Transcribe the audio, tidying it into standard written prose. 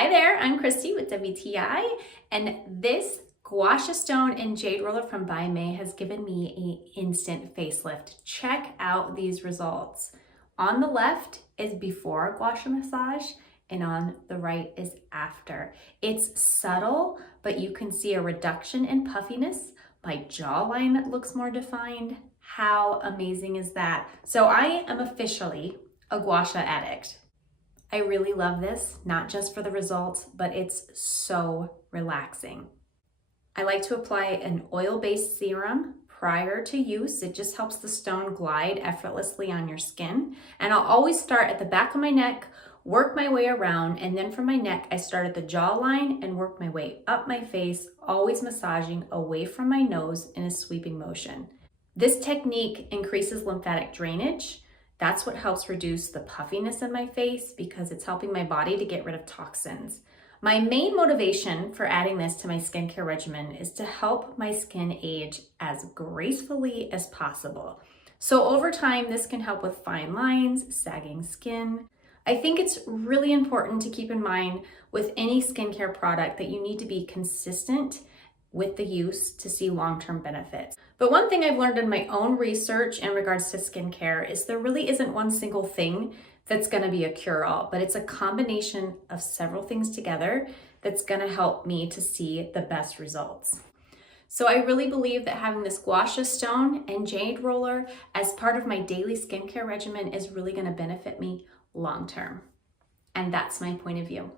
Hi there, I'm Christy with WTI, and this Gua Sha stone and jade roller from BAIMEI has given me an instant facelift. Check out these results. On the left is before Gua Sha massage, and on the right is after. It's subtle, but you can see a reduction in puffiness. My jawline looks more defined. How amazing is that? So I am officially a Gua Sha addict. I really love this, not just for the results, but it's so relaxing. I like to apply an oil-based serum prior to use. It just helps the stone glide effortlessly on your skin. And I'll always start at the back of my neck, work my way around, and then from my neck, I start at the jawline and work my way up my face, always massaging away from my nose in a sweeping motion. This technique increases lymphatic drainage. That's what helps reduce the puffiness in my face because it's helping my body to get rid of toxins. My main motivation for adding this to my skincare regimen is to help my skin age as gracefully as possible. So over time, this can help with fine lines, sagging skin. I think it's really important to keep in mind with any skincare product that you need to be consistent with the use to see long-term benefits. But one thing I've learned in my own research in regards to skincare is there really isn't one single thing that's gonna be a cure-all, but it's a combination of several things together that's gonna help me to see the best results. So I really believe that having this Gua Sha stone and jade roller as part of my daily skincare regimen is really gonna benefit me long-term. And that's my point of view.